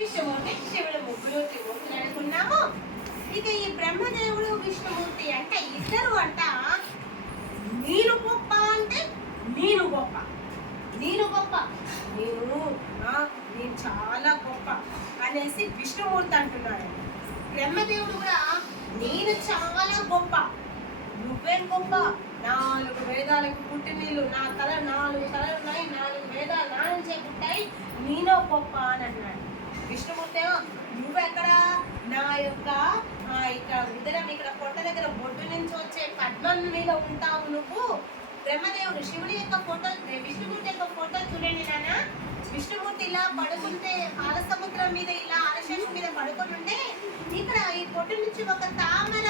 విష్ణుమూర్తి శివుడు ముగ్గురు త్రిమూర్తులు అనుకున్నాము. ఇక ఈ బ్రహ్మదేవుడు విష్ణుమూర్తి అంటే ఇద్దరు అంట నేను గొప్ప అంటే నేను గొప్ప నేను గొప్ప నేను నేను చాలా గొప్ప అనేసి విష్ణుమూర్తి అంటున్నాడు. బ్రహ్మదేవుడు కూడా నేను చాలా గొప్ప, నువ్వేం గొప్ప, 4 వేదాలకు పుట్టినీళ్ళు, నా తల 4 తలలు ఉన్నాయి, 4 వేదాలు నా నుంచే పుట్టాయి, నేనో గొప్ప అని అన్నాడు. విష్ణుమూర్తి నువ్వెక్కడ నా యొక్క ఇక్కడ పొట్ట దగ్గర బొడ్డు నుంచి వచ్చే పద్మం మీద ఉంటావు నువ్వు. బ్రహ్మదేవుడు శివుడి యొక్క ఫోటో, విష్ణుమూర్తి యొక్క ఫోటో చూడండి నాన్న. విష్ణుమూర్తి ఇలా పడుకుంటే పాల సముద్రం మీద ఇలా ఆలశేషం మీద పడుకొని ఉంటే ఇక్కడ ఈ పొట్టు నుంచి ఒక తామర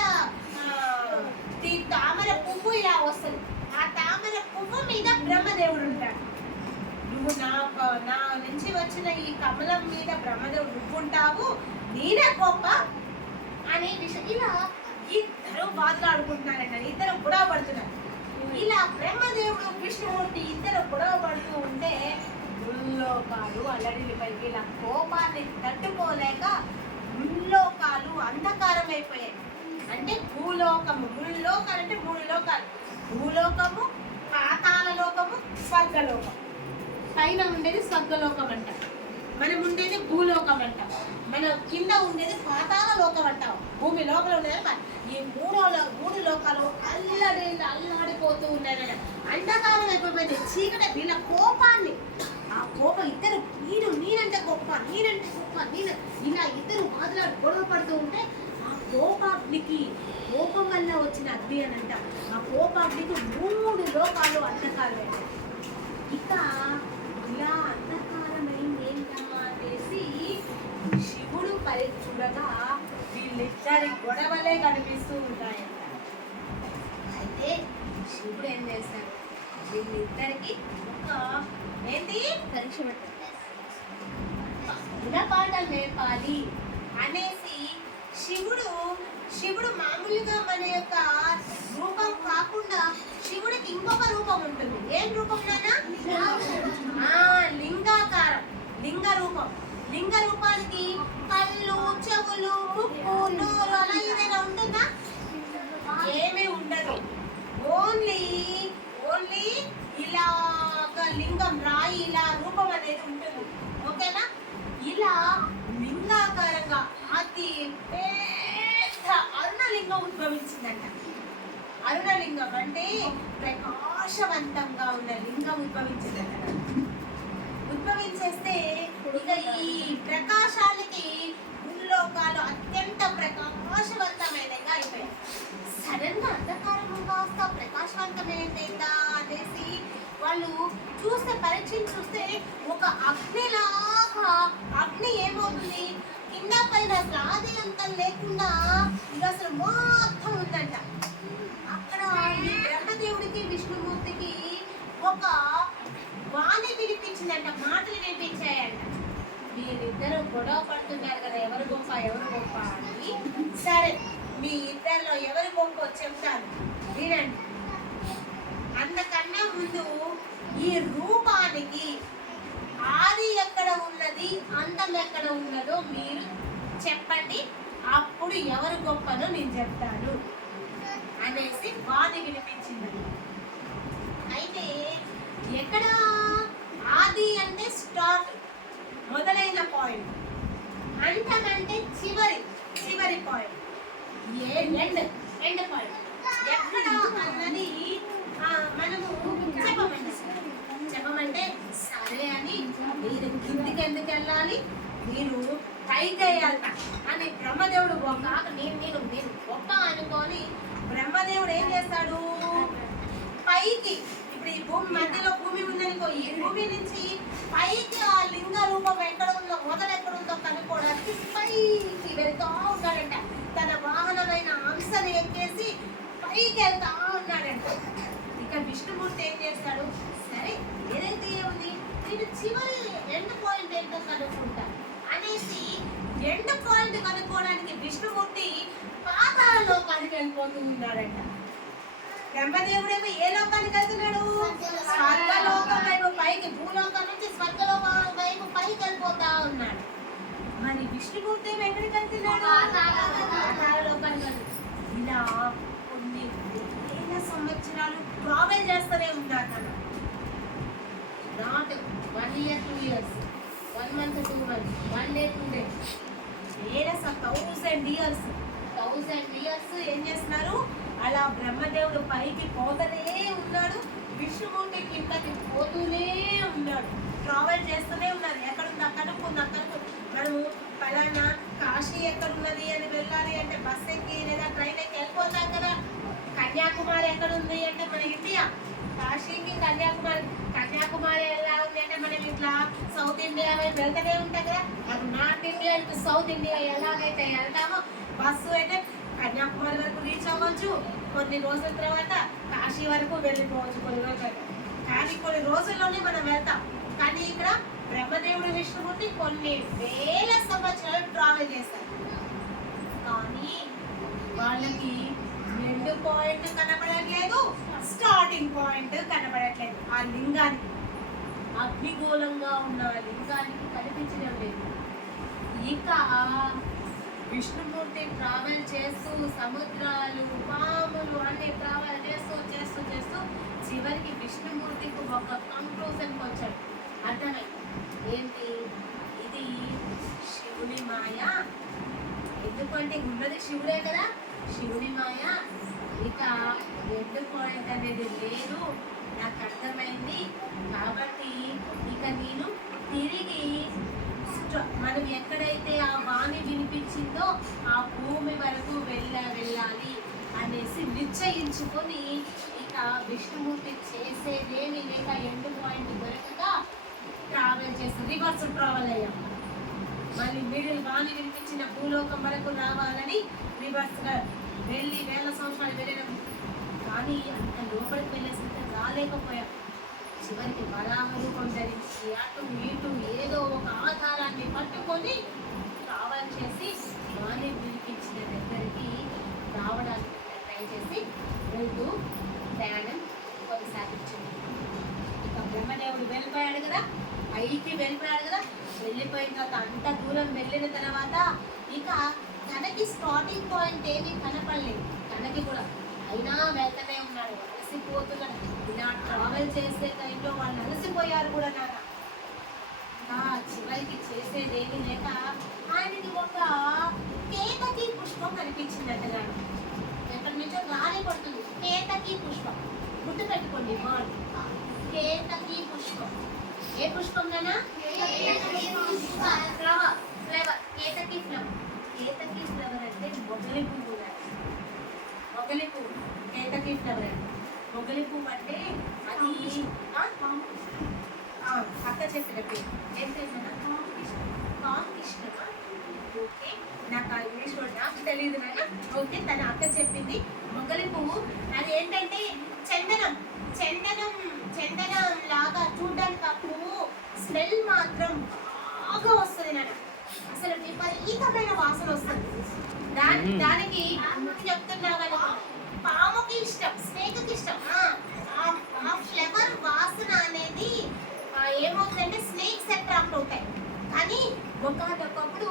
పువ్వు ఇలా వస్తుంది. ఆ తామర పువ్వు మీద బ్రహ్మదేవుడు ఉంటాడు. నువ్వు నా నుంచి వచ్చిన ఈ కమలం మీద బ్రహ్మదేవుడు నువ్వుంటావు, నేనే గొప్ప అనే విషయం. ఇలా ఇద్దరు బాధలాడుకుంటున్నారంట, ఇద్దరు గొడవ పడుతున్నారు. ఇలా బ్రహ్మదేవుడు విష్ణుమూర్తి ఇద్దరు గొడవ పడుతూ ఉంటే ముల్లోకాలు అల్లడిపైకి ఇలా కోపాన్ని తట్టుకోలేక ముల్లోకాలు అంధకారం అయిపోయాయి. అంటే భూలోకము, ముల్లోకాలు అంటే 3 లోకాలు, భూలోకము, పాతాళ లోకము, స్వర్గలోకం. పైన ఉండేది స్వర్గలోకం అంట, మనం ఉండేది భూలోకం అంట, మన కింద ఉండేది పాతాళ లోకం అంటాం, భూమి లోపల ఉండేది. ఈ 3 లోకాలు అల్లాడిపోతూ ఉన్నాయి. అంధకారం అయిపోయింది, చీకటి. వీళ్ళ కోపాన్ని, ఆ కోపం ఇద్దరు నేనంటే గొప్ప, నేనంటే గొప్ప, ఇలా ఇద్దరు మాట్లాడి గొడవ పడుతూ ఉంటే ఆ కోపాగ్నికి, కోపం వల్ల వచ్చిన అగ్ని అని అంట, ఆ కోపాగ్నికి 3 లోకాలు అంధకారమే. ఇక ఇలా అంధకారమైంది ఏంటమ్మా అనేసి శివుడు చూడగా వీళ్ళిద్దరి గొడవలే కనిపిస్తూ ఉంటాయంట. అయితే శివుడు ఏం చేశాడు, వీళ్ళిద్దరికి ఏంటి పరీక్ష పెట్టారు, గుణపాఠం నేర్పాలి అనేసి శివుడు మామూలుగా మన యొక్క రూపం కాకుండా శివుడికి ఇంకొక రూపం ఉంటుంది. ఏం రూపం నానా? లింగాకారం, లింగ రూపం. లింగ రూపానికి కళ్ళు, చెవులు, ముక్కు, నోరు అలా ఏదైనా ఉంటుందా? ఏమీ ఉండదు. ఓన్లీ ఇలా ఒక లింగం, రాయి ఇలా రూపం అనేది ఉంటుంది. ఓకేనా? ఇలా లింగాకారంగా అతి పెద్ద అరుణలింగం ఉద్భవించిందంట. అరుణలింగం అంటే ప్రకాశవంతంగా ఉన్న లింగం ఉద్భవించిందంట. ఉద్భవించేస్తే ఇక ఈ ప్రకాశానికి భూలోకాలు అత్యంత ప్రకాశవంతమైనగా అయిపోయాయి. సడన్ గా అంధకారం కాస్త ప్రకాశవంతమైనదా అనేసి వాళ్ళు చూస్తే, పరీక్షలు చూస్తే ఒక అగ్నిలాగా, అగ్ని ఏమవుతుంది కింద పైన రాది అంతం లేకుండా ఇక అసలు మొత్తం ఉందంట. అక్కడ బ్రహ్మదేవుడికి విష్ణుమూర్తికి ఒక వాణి వినిపించిందంట, మాటలు వినిపించాయంట. మీరిద్దరు గొడవ పడుతున్నారు కదా, ఎవరు గొప్ప అని. సరే, మీ ఇద్దరిలో ఎవరు గొప్ప చెప్తాను వినండి. అంతకన్నా ముందు ఈ రూపానికి ఆది ఎక్కడ ఉన్నది, అంతం ఎక్కడ ఉన్నదో మీరు చెప్పండి, అప్పుడు ఎవరు గొప్పనో నేను చెప్తాను అనేసి వాణి వినిపించింది. అయితే ఎక్కడ ఆది అంటే స్టార్ట్, మొదలైన పాయింట్, అంతం అంటే చివరి పాయింట్, ఎండ్ పాయింట్ ఎక్కడ అన్నది మనము చెప్పమంటే సరే అని, మీరు కిందికి ఎందుకు వెళ్ళాలి, మీరు పైకి వేయాలట అని బ్రహ్మదేవుడు నేను గొప్ప అనుకొని బ్రహ్మదేవుడు ఏం చేస్తాడు, పైకి, ఇప్పుడు ఈ భూమి మధ్యలో భూమి ఉందనుకో, ఈ భూమి నుంచి పైకి ఆ లింగ రూపం ఎక్కడ ఉందో, మొదలు ఎక్కడ ఉందో కనుక్కోవడానికి పైకి వెళ్తూ ఉన్నాడంట. తన వాహనమైన అంశని ఎక్కేసి పైకి వెళ్తా ఉన్నాడంట. ఇక విష్ణుమూర్తి ఏం చేస్తాడు, సరే ఏదైతే ఉంది నేను చివరి ఎండ్ పాయింట్ ఏంటో కనుక్కుంటా అనేసి ఎండ్ పాయింట్ కనుక్కోవడానికి విష్ణుమూర్తి పాతాళ లోకానికి వెళ్ళిపోతూ ఉన్నాడంట. బ్రహ్మదేవుడేమో ఏ లోకానికి వెళ్తున్నాడు, స్వర్గలోకం వైపు పైకి, భూలోకం నుంచి స్వర్గలోకం వైపు పైకి వెళ్ళిపోతా ఉన్నాడు. విష్ణుమూర్తి ఏమో ఎక్కడికి వెళ్తున్నాడు? పాతాళలోకానికి వెళ్తున్నాడు. ఇలా కొన్ని వేల సంవత్సరాలు ట్రావెల్ చేస్తూనే ఉన్నాడు తను. Not 1 year 2 years, 1 month 2 months, 1 day 2 days, వేల 1000 years ఏం చేస్తున్నారు? అలా బ్రహ్మదేవుడు పైకి పోతూనే ఉన్నాడు, విష్ణుమూర్తి కిందకి పోతూనే ఉన్నాడు, ట్రావెల్ చేస్తూనే ఉన్నారు. ఎక్కడుంది అక్కడకు మనము పలానా కాశీ ఎక్కడున్నది అని వెళ్ళాలి అంటే బస్ ఎక్కి లేదా ట్రైన్ ఎక్కి వెళ్ళిపోతాం కదా. కన్యాకుమారి ఎక్కడుంది అంటే మన ఇండియా, కాశీకి కన్యాకుమారి ఎలా ఉంది అంటే మనం ఇట్లా సౌత్ ఇండియా వైపు వెళ్తూనే ఉంటాం కదా. అది నార్త్ ఇండియా ఇటు సౌత్ ఇండియా ఎలాగైతే వెళ్తామో బస్సు అయితే కన్యాకుమారి వరకు రీచ్ అవ్వచ్చు, కొన్ని రోజుల తర్వాత కాశీ వరకు వెళ్ళిపోవచ్చు కొన్ని రోజులు, కానీ కొన్ని రోజుల్లోనే మనం వెళ్తాం. కానీ ఇక్కడ బ్రహ్మదేవుడు విష్ణుమూర్తి కొన్ని వేల సంవత్సరాలు ట్రావెల్ చేస్తారు. కానీ వాళ్ళకి ఎండ్ పాయింట్ కనపడట్లేదు, స్టార్టింగ్ పాయింట్ కనపడట్లేదు. ఆ లింగానికి, అగ్నిగోళంగా ఉన్న లింగానికి కనిపించడం లేదు. ఇక విష్ణుమూర్తి ట్రావెల్ చేస్తూ సముద్రాలు, పాములు అన్ని ట్రావెల్ చేస్తూ చివరికి విష్ణుమూర్తికి ఒక కంక్లూజన్కి వచ్చాడు. అర్థమైంది ఏంటి? ఇది శివుని మాయ. ఎందుకంటే ఉన్నది శివుడే కదా, శివుని మాయ. ఇక ఎండ్ పాయింట్ అనేది లేదు, నాకు అర్థమైంది. కాబట్టి ఇక నేను తిరిగి మనం ఎక్కడైతే ఆ వాణి వినిపించిందో ఆ భూమి వరకు వెళ్ళాలి అనేసి నిశ్చయించుకొని ఇక విష్ణుమూర్తి చేసేదేమి లేక ఎండ్ పాయింట్ దొరకగా ట్రావెల్ చేసి రివర్స్ ట్రావెల్ అయ్యాం. మళ్ళీ మిడిల్ వాణి వినిపించిన భూలోకం వరకు రావాలని రివర్స్గా వెళ్ళి వేల సంవత్సరాలు వెళ్ళడం, కానీ అంత లోపలికి వెళ్ళేసరికి రాలేకపోయాం. చివరికి వరాహ రూపం ధరించి అటు ఇటు ఏదో ఒక ఆధారాన్ని పట్టుకొని ట్రావెల్ చేసి వాణి వినిపించిన దగ్గరికి రావడానికి ట్రై చేసి వెళ్తూ ప్రయాణం కొనసాగించింది. ఇక బ్రహ్మదేవుడు వెళ్ళిపోయాడు కదా, పైకి వెళ్ళిపోయాడు కదా. వెళ్ళిపోయిన తర్వాత అంత దూరం వెళ్ళిన తర్వాత ఇక తనకి స్టార్టింగ్ పాయింట్ ఏమీ కనపడలేదు. తనకి కూడా అయినా వెళ్తూనే ఉన్నాడు, అలసిపోతున్నాడు. ఇలా ట్రావెల్ చేసే టైంలో వాళ్ళు అలసిపోయారు కూడా. చివరికి చేసేదేమీ లేక ఆయనకి ఒక కేతకి పుష్పం కనిపించింది అంటున్నాడు. ఎక్కడి నుంచో గాలి పడుతుంది. కేతకి పుష్పం గుర్తు పెట్టుకోండి. కేతకి పుష్పం ఏ పుష్పం నానా? Flower. Ketaki flower. Ketaki flower అంటే మొగలి పువ్వు. మొగలి పువ్వు కేతకి ఫ్లవర్ అంటే మొగలి పువ్వు అంటే అది అక్క చెప్పిన పేరు ఏంటంటే కాంకిష్టమా? ఓకే, నాకు ఆ ఇంగ్లీష్ వర్డ్ నాకు తెలియదు నాన్న. ఓకే, తన అక్క చెప్పింది మొగలి పువ్వు. అది ఏంటంటే చందనం లాగా చూడడానికి ఆ పువ్వు స్మెల్ మాత్రం బాగా వస్తుంది నాన్న. అసలు విపరీతమైన వాసన వస్తుంది. దానికి చెప్తున్నా కనుక పాముకి ఇష్టం, స్నేక్కి ఇష్టం. ఆ ఫ్లేవర్ వాసన అనేది ఏమవుతుందంటే స్నేక్స్ అట్రాక్ట్ అవుతాయి. కానీ ఒకప్పుడు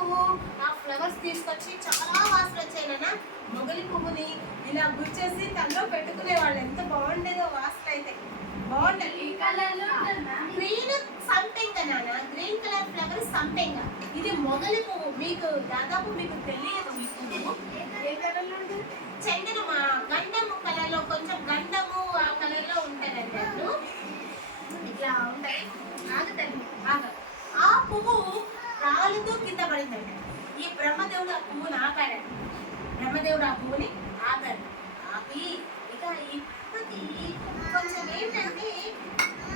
ఆ ఫ్లవర్స్ తీసుకొచ్చి చాలా వాసన వచ్చాయి నాన్న. మొగలి పువ్వుని ఇలా గుచ్చేసి తనలో పెట్టుకునే వాళ్ళు, ఎంత బాగుండేదో వాసన అయితే. బాగుంటుంది. గ్రీన్ సంపెంగ నాన్న, గ్రీన్ కలర్ ఫ్లవర్ సంపెంగ. ఇది మొగలి పువ్వు. మీకు దాదాపు మీకు తెలియదు. మీకు చందనం గంధము కలర్ లో, కొంచెం గంధము ఆ కలర్ లో ఉంటారండి. అట్లు ఇట్లా ఉంటాయి. ఆ పువ్వు రాలుతూ కింద పడిందండి. ఈ బ్రహ్మదేవుడు ఆ పువ్వుని ఆపాడండి. బ్రహ్మదేవుడు ఆ పువ్వుని ఆపాడు. ఆపి ఇక ఇప్పటి కొంచెం ఏంటంటే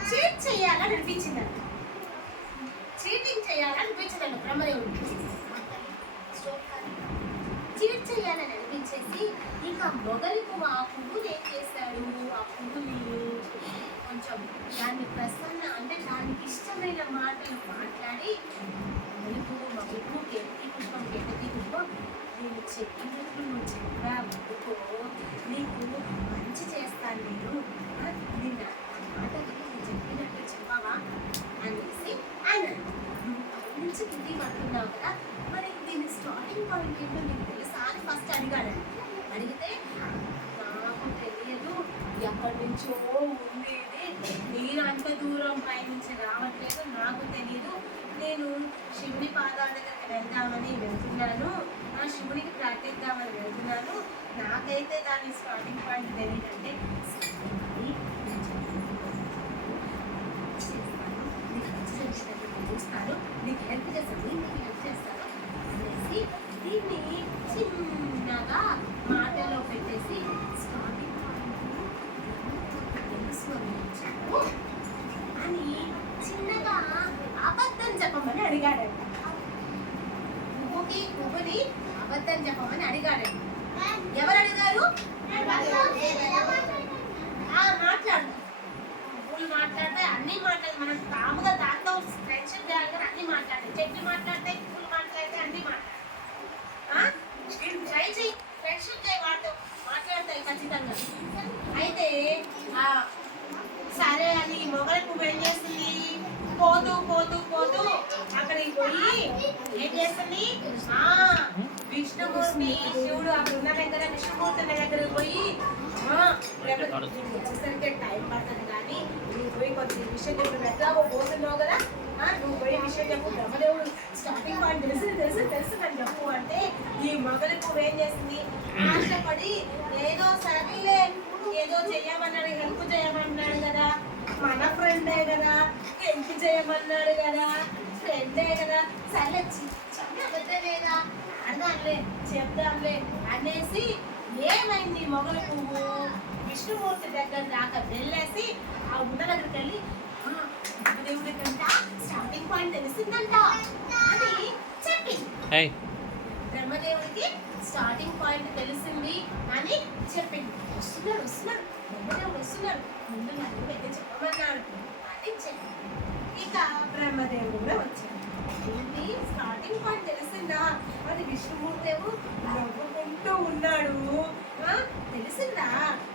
చీట్ చేయాలని అనిపించిందండి. చీటింగ్ చేయాలని అనిపించిందండి బ్రహ్మదేవుడు. చీట్ చేయాలని అనిపించేసి ఇక మొగలి పువ్వు ఆ పువ్వుని ఏం చేశాడు, ఆ పువ్వుని కొంచెం దాన్ని ప్రసన్న అంటే దానికి ఇష్టమైన మాటలు మాట్లాడి, మొగలి పువ్వు కేతకి పుష్పం నేను చెప్పినట్లు నువ్వు చెప్పా అందుకో నీకు మంచి చేస్తాను నేను నిన్న మాట నువ్వు చెప్పినట్లు చెప్పావా అనేసి ఆయన నువ్వు పై నుంచి కిందికి అంటున్నావు కదా, మరి దొరికిందో నీకు తెలుసా అని ఫస్ట్ అడిగాడు. అడిగితే నాకు తెలియదు, ఎక్కడి నుంచో ఉంది ఇది, నేను అంత దూరం పైనుంచి రావట్లేదు, నాకు తెలియదు, నేను శివుని పాదాల దగ్గరికి వెళ్దామని వెళ్తున్నాను, శివునికి ప్రార్థిద్దామని వెళ్తున్నాను, నాకైతే దాని స్టార్టింగ్ పాయింట్ తెలియదంటే చూస్తాను, నీకు హెల్ప్ చేస్తాను, నీకు హెల్ప్ చేస్తాను అనేసి దీన్ని చిన్నగా మాటల్లో పెట్టేసి స్టార్టింగ్ అని చిన్నగా అబద్ధం చెప్పమని అడిగాడంట. పువ్వుని అబద్ధం చెప్పమని అడిగాడంట. ఎవరు అడిగారు? మాట్లాడు, పువ్వులు మాట్లాడితే అన్ని మాట్లాడదు, మనం కాముగా దాంతో ఫ్రెండ్షిప్ చేయాలి కానీ అన్ని మాట్లాడతాయి. చెట్లు మాట్లాడితే, పువ్వులు మాట్లాడితే అన్ని మాట్లాడతాయి. ట్రై చేయి, ఫ్రెండ్షిప్ చేయి, వాటితో మాట్లాడతాయి ఖచ్చితంగా. అయితే సరే అని మొగలి పువ్వు ఏం చేస్తుంది, పోతూ పోతూ పోతూ అక్కడికి పోయి ఏం చేస్తుంది, విష్ణుమూర్తి శివుడు అక్కడ ఉన్న దగ్గర విష్ణుమూర్తి దగ్గరికి పోయి వచ్చేసరికి టైం పడుతుంది కానీ నువ్వు పోయి కొంచెం విషయం చెప్పు, ఎట్లాగో పోతున్నావు కదా, నువ్వు పోయి విషయం చెప్పు, బ్రహ్మదేవుడు స్టార్టింగ్ పాయింట్ తెలుసు అని చెప్పు అంటే ఈ మొగలి పువ్వు ఏం చేస్తుంది, ఆశపడి ఏదో సరేలే ఏదో చెయ్యమన్నాడు, హెల్ప్ చేయమన్నాడు కదా, మన ఫ్రెండే కదా, హెల్ప్ చేయమన్నాడు కదా, ఫ్రెండే కదా, సరే చెప్పలేదా అడదాంలే చెప్దాంలే అనేసి ఏమైంది, మొగలి పువ్వు విష్ణుమూర్తి దగ్గర దాకా వెళ్ళేసి ఆ ఉన్న దగ్గరికి వెళ్ళి బ్రహ్మదేవుడి కంట స్టార్టింగ్ పాయింట్ తెలిసిందంట అని చెప్పింది. బ్రహ్మదేవుడికి స్టార్టింగ్ పాయింట్ తెలిసింది అని చెప్పింది. వస్తున్నాడు బ్రహ్మదేవుడు వస్తున్నాడు, ముందు నన్ను అయితే చెప్పమన్నాడు అని చెప్పి ఇక బ్రహ్మదేవుడు కూడా వచ్చాడు. ఏంటి స్టార్టింగ్ పాయింట్ తెలిసిందా అని విష్ణుమూర్తి ఏమో నవ్వుకుంటూ ఉన్నాడు.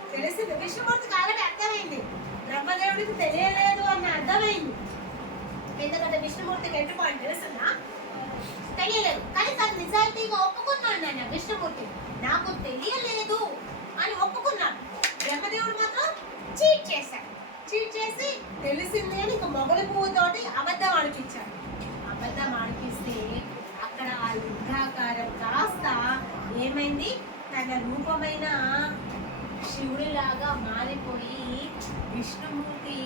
తెలిసింది విష్ణుమూర్తికి ఆల్రెడీ అర్థమైంది, బ్రహ్మదేవుడికి తెలియలేదు అన్న అర్థమైంది. ఎందుకంటే విష్ణుమూర్తికి ఎంట్రీ పాయింట్ తెలుస్తుందా, తెలియలేదు, కానీ తను నిజాయితీగా ఒప్పుకున్నాడు. ఆయన విష్ణుమూర్తి నాకు తెలియలేదు అని ఒప్పుకున్నాడు. బ్రహ్మదేవుడు మాత్రం చీట్ చేసి తెలిసింది అని ఇంక మొగలి పువ్వుతోటి అబద్ధం ఆడిపించాడు. అబద్ధం ఆడిపిస్తే అక్కడ ఆ యుద్ధాకారం కాస్త ఏమైంది, తన రూపమైన శివుడిలాగా మారిపోయి విష్ణుమూర్తి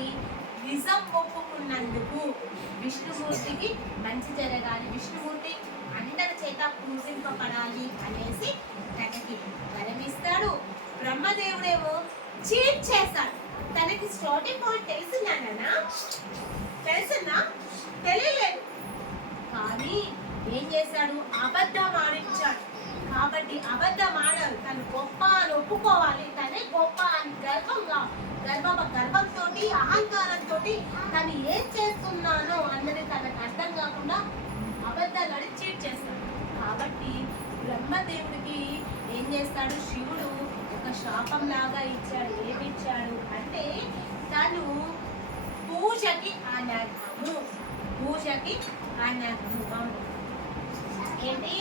నిజం ఒప్పుకున్నందుకు విష్ణుమూర్తికి మంచి జరగాలి, విష్ణుమూర్తి అందరి చేత పూజింపబడాలి అనేసి తనకి వరమిస్తాడు. బ్రహ్మదేవుడేమో చీట్ చేశాడు. తనకి స్టార్టింగ్ పాయింట్ తెలిసిందా, తెలియలేదు, కానీ ఏం చేశాడు, అబద్ధం ఆడించాడు. కాబట్టి అబద్ధం ఆడాలి, తను గొప్ప అని ఒప్పుకోవాలి, తనే గొప్ప అని గర్వంతో అహంకారంతో తను ఏం చేస్తున్నానో అన్నది తనకు అర్థం కాకుండా అబద్ధాలు ఆడి చీట్ చేస్తాడు. కాబట్టి బ్రహ్మదేవుడికి ఏం చేస్తాడు, శివుడు ఒక శాపం లాగా ఇచ్చాడు. ఏమిచ్చాడు అంటే తను పూజకి అనర్హము ఏంటి,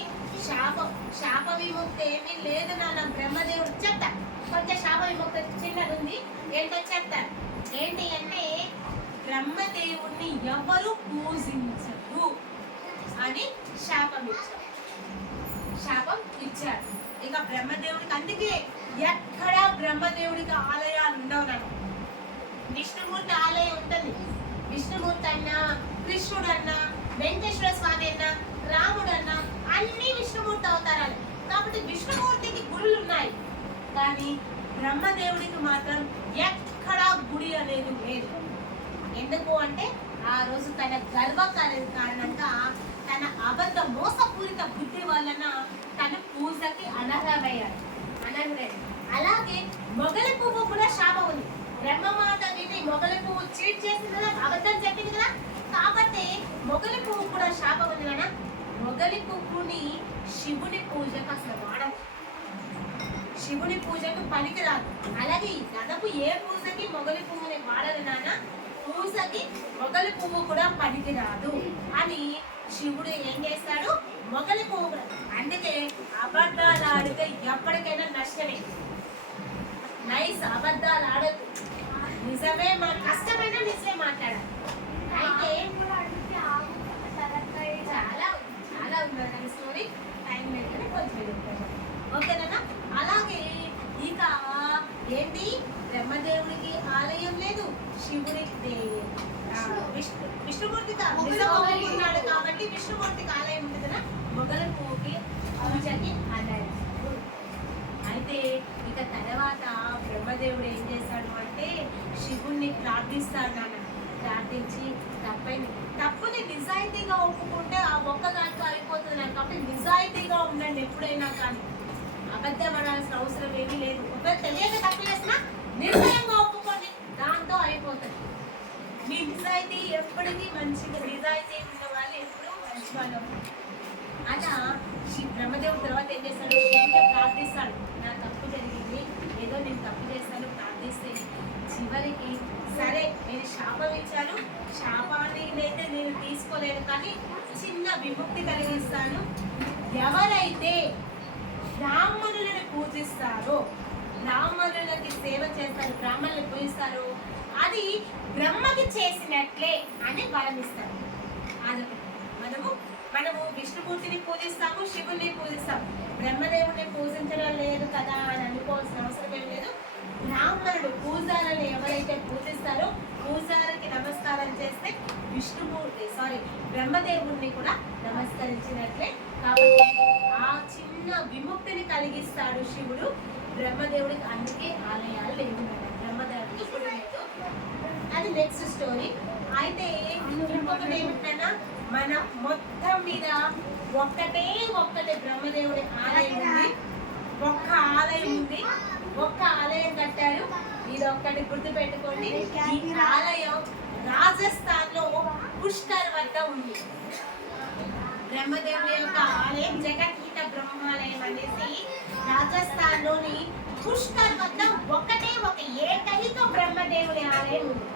శాప విముక్తి ఏమీ లేదు నాన్న. బ్రహ్మదేవుడు చెప్తా, కొంచెం శాప విముక్తి చిన్నది ఉంది, ఏంటో చెప్తారు. ఏంటి అంటే బ్రహ్మదేవుడిని ఎవరు పూజించరు అని శాపం ఇచ్చాడు. ఇక బ్రహ్మదేవుడికి అందుకే ఎక్కడా బ్రహ్మదేవుడికి ఆలయాలు ఉండవు నాన్న. విష్ణుమూర్తి ఆలయం ఉంటుంది, విష్ణుమూర్తి అన్నా, కృష్ణుడు అన్నా, వెంకటేశ్వర స్వామి అన్నా, రాముడు అన్నా అన్ని విష్ణుమూర్తి అవతారాలు. కాబట్టి విష్ణుమూర్తికి గుడులు ఉన్నాయి, కానీ బ్రహ్మదేవుడికి మాత్రం ఎక్కడా గుడి అనేది లేదు. ఎందుకు అంటే ఆ రోజు తన కారణంగా తన అబద్ధ మోసపూరిత బుద్ధి వలన తన పూజకి అనర్హుడయ్యాడు. అలాగే మొగలి పువ్వు కూడా శాపం ఉంది. బ్రహ్మమాత విని మొగలి పువ్వు చీట్ చేసింది కదా, అబద్ధం చెప్పింది కదా, కాబట్టి మొగలి పువ్వు కూడా శాపం ఉంది కదా. మొగలి పువ్వుని శివుని పూజకు అసలు వాడదు, శివుని పూజకు పనికిరాదు. అలాగే దాదాపు ఏ పూజకి మొగలి పువ్వుని వాడదు నాన్న, పూజకి మొగలి పువ్వు కూడా పనికిరాదు అని శివుడు ఏం చేస్తాడు, మొగలి పువ్వు కూడా అందుకే అబద్ధాలు ఆడితే ఎప్పటికైనా నష్టమే. నైస్, అబద్ధాలు ఆడదు, నిజమే కష్టమైనా నిజమే మాట్లాడాలి. అయితే చాలా చాలా ఉన్నది స్టోరీ, టైం లేదని కొంచెం ఓకేనా. అలాగే ఇక ఏంటి, బ్రహ్మదేవుడికి ఆలయం లేదు, శివుడికి విష్ణుమూర్తికి ఉన్నాడు కాబట్టి విష్ణుమూర్తికి ఆలయం ఉంది కదా, మొగల పువ్వుకి పూజకి అన్నారు. అయితే ఇక తర్వాత బ్రహ్మదేవుడు ఏం చేశాడు అంటే శివుణ్ణి ప్రార్థిస్తాడు. నాన్న ప్రార్థించి తప్పుని నిజాయితీగా ఒప్పుకుంటే ఆ ఒక్క దాంట్లో అయిపోతుంది నాకు, కాబట్టి నిజాయితీగా ఉండండి ఎప్పుడైనా, కానీ అబద్ధం అనాల్సిన అవసరం ఏమీ లేదు. ఒకవేళ తెలియక తప్పు చేసినా నిర్ణయంగా ఒప్పుకోండి, దాంతో అయిపోతుంది. మీ నిజాయితీ ఎప్పటికీ మంచిగా, నిజాయితీ ఉన్న వాళ్ళు ఎప్పుడూ మంచి వాళ్ళు. అలా ఈ బ్రహ్మదేవుడు తర్వాత ఏం చేస్తాడు, శివుడిని ప్రార్థిస్తాడు. నా తప్పు జరిగింది, ఏదో నేను తప్పు చేస్తాను ప్రార్థిస్తే, చివరికి సరే నేను శాపం ఇచ్చాను, శాపాన్ని అయితే నేను తీసుకోలేను, కానీ చిన్న విముక్తి కలిగిస్తాను. ఎవరైతే బ్రాహ్మణులను పూజిస్తారో, బ్రాహ్మణులకి సేవ చేస్తారు, బ్రాహ్మణులను పూజిస్తారో అది బ్రహ్మకి చేసినట్లే అని వరమిస్తారు. అదొకటి. మనము విష్ణుమూర్తిని పూజిస్తాము, శివుని పూజిస్తాము, బ్రహ్మదేవుని పూజించడం లేదు కదా అని అనుకోవాల్సిన అవసరం ఏం లేదు. బ్రాహ్మణుడు పూజారులను ఎవరైతే పూజిస్తారో, పూజారికి నమస్కారం చేస్తే బ్రహ్మదేవుడిని కూడా నమస్కరించినట్లే. కాబట్టి ఆ చిన్న విముక్తిని కలిగిస్తాడు శివుడు. బ్రహ్మదేవుడికి అందుకే ఆలయాలు లేవు, బ్రహ్మదేవుడికి ఇప్పుడు లేదు. అది నెక్స్ట్ స్టోరీ. అయితే ఇంకొకటి ఏమిటన్నా, మన మొత్తం మీద ఒక్కటే బ్రహ్మదేవుడి ఆలయం ఉంది, ఒక్క ఆలయం ఉంది, ఒక్క ఆలయం కట్టారు. ఇది ఒక్కటి గుర్తు పెట్టుకోండి. ఈ ఆలయం రాజస్థాన్ లో పుష్కర్ వద్ద ఉంది. బ్రహ్మదేవుడి యొక్క ఆలయం జగద్గీత బ్రహ్మాలయం అనేసి రాజస్థాన్ లోని పుష్కర్ వద్ద ఒక ఏకైక బ్రహ్మదేవుడి ఆలయం ఉంది.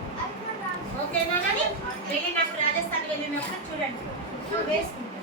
ఓకేనా? వెళ్ళినప్పుడు రాజస్థాన్ వెళ్ళినప్పుడు చూడండి, వేసుకుంటారు.